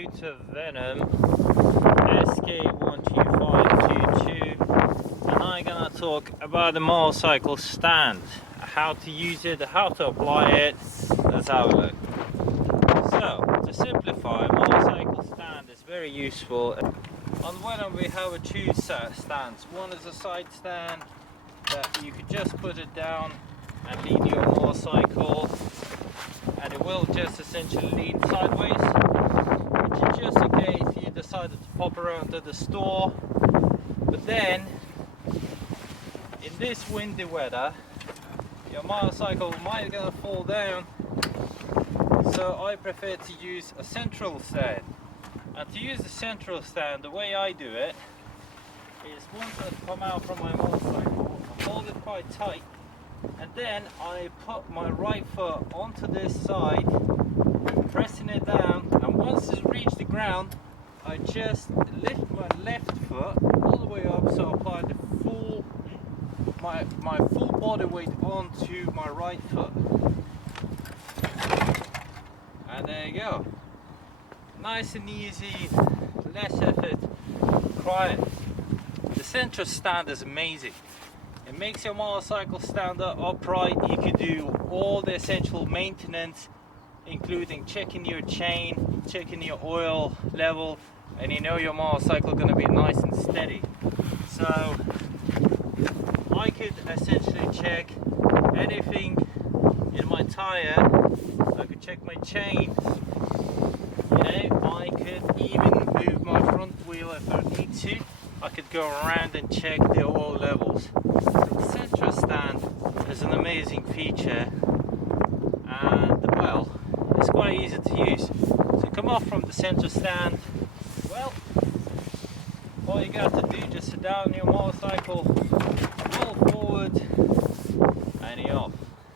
Lexmoto Venom SK125-22, and I'm gonna talk about the motorcycle stand, how to use it, how to apply it. Let's have a look. So, to simplify, a motorcycle stand is very useful. On Venom we have two stands. One is a side stand that you could just put it down and lean your motorcycle, and it will just essentially lean sideways, which is just okay if you decided to pop around to the store. But then in this windy weather your motorcycle might gonna fall down, so I prefer to use a central stand. And to use the central stand, the way I do it is, once I come out from my motorcycle, I hold it quite tight, and then I put my right foot onto this side, pressing it down, and once it's reached the ground, I just lift my left foot all the way up, so I apply the full my full body weight onto my right foot. And there you go. Nice and easy, less effort required. The central stand is amazing. It makes your motorcycle stand up upright. You can do all the essential maintenance, including checking your chain, checking your oil level, and you know your motorcycle going to be nice and steady. So I could essentially check anything in my tire. I could check my chain. I could even move my front wheel if I need to. I could go around and check the oil levels. So the central stand is an amazing feature, and well, it's quite easy to use. So come off from the central stand, well, all you got to do, just sit down on your motorcycle, hold